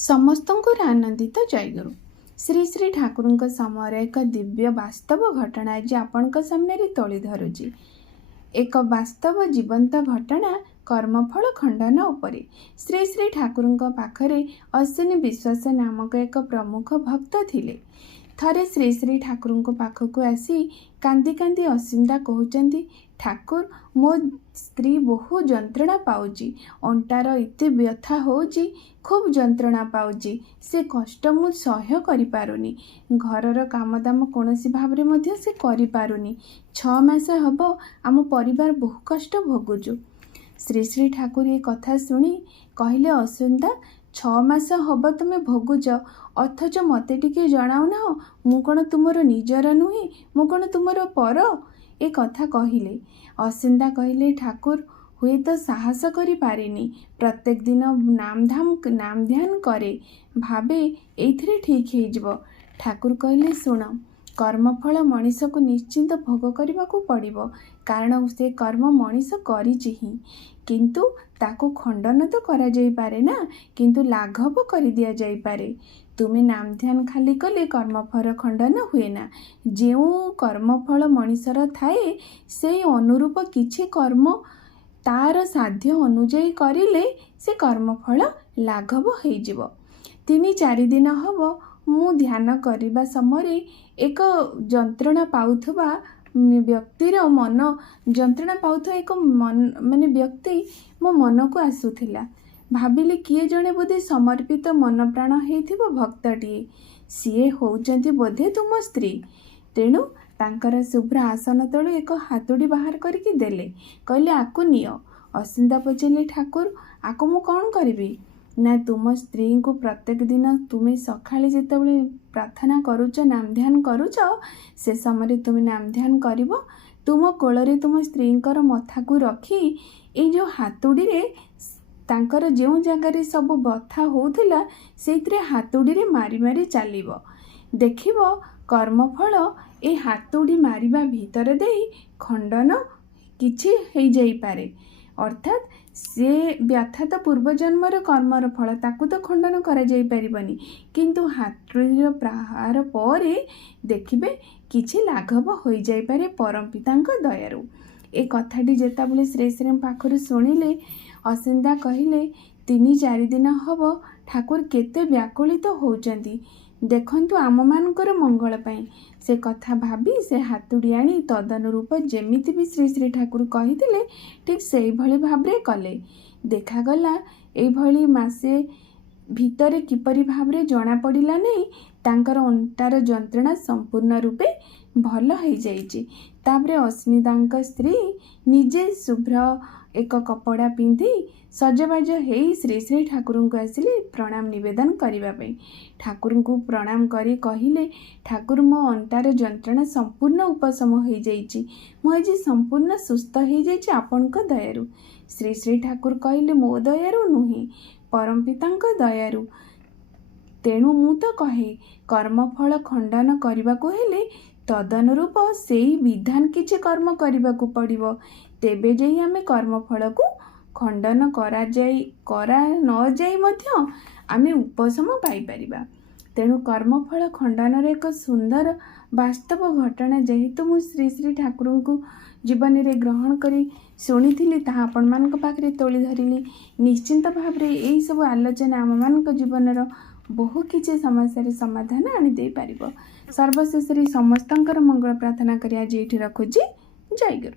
ସମସ୍ତଙ୍କୁ ଆନନ୍ଦିତ ଜୟଗୁରୁ। ଶ୍ରୀ ଶ୍ରୀ ଠାକୁରଙ୍କ ସମୟର ଏକ ଦିବ୍ୟ ବାସ୍ତବ ଘଟଣା ଆଜି ଆପଣଙ୍କ ସାମ୍ନାରେ ତୋଳି ଧରୁଛି। ଏକ ବାସ୍ତବ ଜୀବନ୍ତ ଘଟଣା କର୍ମଫଳ ଖଣ୍ଡନ ଉପରେ। ଶ୍ରୀ ଶ୍ରୀ ଠାକୁରଙ୍କ ପାଖରେ ଅଶ୍ୱିନୀ ବିଶ୍ୱାସ ନାମକ ଏକ ପ୍ରମୁଖ ଭକ୍ତ ଥିଲେ। ଥରେ ଶ୍ରୀ ଶ୍ରୀ ଠାକୁରଙ୍କ ପାଖକୁ ଆସି କାନ୍ଦି କାନ୍ଦି ଅସ୍ମିତା କହୁଛନ୍ତି, ଠାକୁର, ମୋ ସ୍ତ୍ରୀ ବହୁ ଯନ୍ତ୍ରଣା ପାଉଛି, ଅଣ୍ଟାର ଏତେ ବ୍ୟଥା ହେଉଛି, ଖୁବ୍ ଯନ୍ତ୍ରଣା ପାଉଛି, ସେ କଷ୍ଟ ମୁଁ ସହ୍ୟ କରିପାରୁନି। ଘରର କାମଦାମ କୌଣସି ଭାବରେ ମଧ୍ୟ ସେ କରିପାରୁନି। 6 ମାସ ହେବ ଆମ ପରିବାର ବହୁ କଷ୍ଟ ଭୋଗୁଛୁ। ଶ୍ରୀ ଶ୍ରୀ ଠାକୁର ଏ କଥା ଶୁଣି କହିଲେ, ଅସ୍ମିତା, 6 ମାସ ହେବ ତୁମେ ଭୋଗୁଛ, ଅଥଚ ମୋତେ ଟିକେ ଜଣାଉନାହ, ମୁଁ କ'ଣ ତୁମର ନିଜର ନୁହେଁ? ମୁଁ କ'ଣ ତୁମର ପର? ଏ କଥା କହିଲେ। ଅସ୍ମିତା କହିଲେ, ଠାକୁର, ହୁଏତ ସାହସ କରିପାରିନି। ପ୍ରତ୍ୟେକ ଦିନ ନାମ ଧ୍ୟାନ କରେ, ଭାବେ ଏଇଥିରେ ଠିକ୍ ହେଇଯିବ। ଠାକୁର କହିଲେ, ଶୁଣ, କର୍ମଫଳ ମଣିଷକୁ ନିଶ୍ଚିନ୍ତ ଭୋଗ କରିବାକୁ ପଡ଼ିବ, କାରଣ ସେ କର୍ମ ମଣିଷ କରିଛି ହିଁ। କିନ୍ତୁ ତାକୁ ଖଣ୍ଡନ ତ କରାଯାଇପାରେ ନା, କିନ୍ତୁ ଲାଘବ କରିଦିଆଯାଇପାରେ। ତୁମେ ନାମ ଧ୍ୟାନ ଖାଲି କଲେ କର୍ମଫଳ ଖଣ୍ଡନ ହୁଏ ନା। ଯେଉଁ କର୍ମଫଳ ମଣିଷର ଥାଏ, ସେଇ ଅନୁରୂପ କିଛି କର୍ମ ତାର ସାଧ୍ୟ ଅନୁଯାୟୀ କରିଲେ ସେ କର୍ମଫଳ ଲାଘବ ହେଇଯିବ। 3-4 ଦିନ ହେବ ମୁଁ ଧ୍ୟାନ କରିବା ସମୟରେ ଏକ ଯନ୍ତ୍ରଣା ପାଉଥିବା ବ୍ୟକ୍ତିର ବ୍ୟକ୍ତି ମୋ ମନକୁ ଆସୁଥିଲା। ଭାବିଲି, କିଏ ଜଣେ ବୋଧେ ସମର୍ପିତ ମନପ୍ରାଣ ହେଇଥିବ ଭକ୍ତଟିଏ। ସିଏ ହେଉଛନ୍ତି ବୋଧେ ତୁମ ସ୍ତ୍ରୀ। ତେଣୁ ତାଙ୍କର ଶୁଭ୍ର ଆସନ ତଳୁ ଏକ ହାତୁଡ଼ି ବାହାର କରିକି ଦେଲେ। କହିଲେ, ଆକୁ ନିଅ। ଅସ୍ମିତା ପଚାରିଲେ, ଠାକୁର, ଆକୁ ମୁଁ କ'ଣ କରିବି? ନା, ତୁମ ସ୍ତ୍ରୀଙ୍କୁ ପ୍ରତ୍ୟେକ ଦିନ ତୁମେ ସକାଳେ ଯେତେବେଳେ ପ୍ରାର୍ଥନା କରୁଛ, ନାମ ଧ୍ୟାନ କରୁଛ, ସେ ସମୟରେ ତୁମେ ନାମ ଧ୍ୟାନ କରିବ। ତୁମ କୋଳରେ ତୁମ ସ୍ତ୍ରୀଙ୍କର ମଥାକୁ ରଖି ଏଇ ଯେଉଁ ହାତୁଡ଼ିରେ ତାଙ୍କର ଯେଉଁ ଜାଗାରେ ସବୁ ବଥା ହେଉଥିଲା, ସେଇଥିରେ ହାତୁଡ଼ିରେ ମାରି ମାରି ଚାଲିବ। ଦେଖିବ କର୍ମଫଳ ଏ ହାତୁଡ଼ି ମାରିବା ଭିତରେ ଦେଇ ଖଣ୍ଡନ କିଛି ହେଇଯାଇପାରେ। ଅର୍ଥାତ୍ ସେ ବ୍ୟଥା ତ ପୂର୍ବଜନ୍ମର କର୍ମର ଫଳ, ତାକୁ ତ ଖଣ୍ଡନ କରାଯାଇପାରିବନି, କିନ୍ତୁ ହାତୁଡ଼ିର ପ୍ରହାର ପରେ ଦେଖିବେ କିଛି ଲାଘବ ହୋଇଯାଇପାରେ ପରମ ପିତାଙ୍କ ଦୟାରୁ। ଏ କଥାଟି ଯେତେବେଳେ ଶ୍ରୀ ଶ୍ରୀଙ୍କ ପାଖରୁ ଶୁଣିଲେ, ଅସ୍ମିତା କହିଲେ, 3-4 ଦିନ ହେବ ଠାକୁର କେତେ ବ୍ୟାକୁଳିତ ହେଉଛନ୍ତି, ଦେଖନ୍ତୁ ଆମମାନଙ୍କର ମଙ୍ଗଳ ପାଇଁ। ସେ କଥା ଭାବି ସେ ହାତୁଡ଼ି ଆଣି ତଦନୁରୂପ ଯେମିତି ବି ଶ୍ରୀ ଶ୍ରୀ ଠାକୁର କହିଥିଲେ ଠିକ୍ ସେଇଭଳି ଭାବରେ କଲେ। ଦେଖାଗଲା ଏଇଭଳି ମାସେ ଭିତରେ କିପରି ଭାବରେ ଜଣାପଡ଼ିଲା ନାହିଁ, ତାଙ୍କର ଅଣ୍ଟାର ଯନ୍ତ୍ରଣା ସମ୍ପୂର୍ଣ୍ଣ ରୂପେ ଭଲ ହେଇଯାଇଛି। ତାପରେ ଅସ୍ମିତାଙ୍କ ସ୍ତ୍ରୀ ନିଜେ ଶୁଭ୍ର ଏକ କପଡ଼ା ପିନ୍ଧି ସଜବାଜ ହେଇ ଶ୍ରୀ ଶ୍ରୀ ଠାକୁରଙ୍କୁ ଆସିଲେ ପ୍ରଣାମ ନିବେଦନ କରିବା ପାଇଁ। ଠାକୁରଙ୍କୁ ପ୍ରଣାମ କରି କହିଲେ, ଠାକୁର, ମୋ ଅଣ୍ଟାର ଯନ୍ତ୍ରଣା ସମ୍ପୂର୍ଣ୍ଣ ଉପଶମ ହେଇଯାଇଛି। ମୁଁ ଆଜି ସମ୍ପୂର୍ଣ୍ଣ ସୁସ୍ଥ ହେଇଯାଇଛି ଆପଣଙ୍କ ଦୟାରୁ। ଶ୍ରୀ ଶ୍ରୀ ଠାକୁର କହିଲେ, ମୋ ଦୟାରୁ ନୁହେଁ, ପରମ ପିତାଙ୍କ ଦୟାରୁ। ତେଣୁ ମୁଁ ତ କହେ, କର୍ମଫଳ ଖଣ୍ଡନ କରିବାକୁ ହେଲେ ତଦନୁରୂପ ସେଇ ବିଧାନ କିଛି କର୍ମ କରିବାକୁ ପଡ଼ିବ, ତେବେ ଯାଇ ଆମେ କର୍ମଫଳକୁ ଖଣ୍ଡନ କରା ନ ଯାଇ ମଧ୍ୟ ଆମେ ଉପଶମ ପାଇପାରିବା। ତେଣୁ କର୍ମଫଳ ଖଣ୍ଡନର ଏକ ସୁନ୍ଦର ବାସ୍ତବ ଘଟଣା ଯେହେତୁ ମୁଁ ଶ୍ରୀ ଶ୍ରୀ ଠାକୁରଙ୍କୁ ଜୀବନରେ ଗ୍ରହଣ କରି ଶୁଣିଥିଲି, ତାହା ଆପଣମାନଙ୍କ ପାଖରେ ତୋଳି ଧରିଲି। ନିଶ୍ଚିନ୍ତ ଭାବରେ ଏହିସବୁ ଆଲୋଚନା ଆମମାନଙ୍କ ଜୀବନର ବହୁ କିଛି ସମସ୍ୟାର ସମାଧାନ ଆଣିଦେଇପାରିବ। ସର୍ବଶେଷରେ ସମସ୍ତଙ୍କର ମଙ୍ଗଳ ପ୍ରାର୍ଥନା କରି ଆଜି ଏଇଠି ରଖୁଛି। ଜୟ ଗୁରୁ।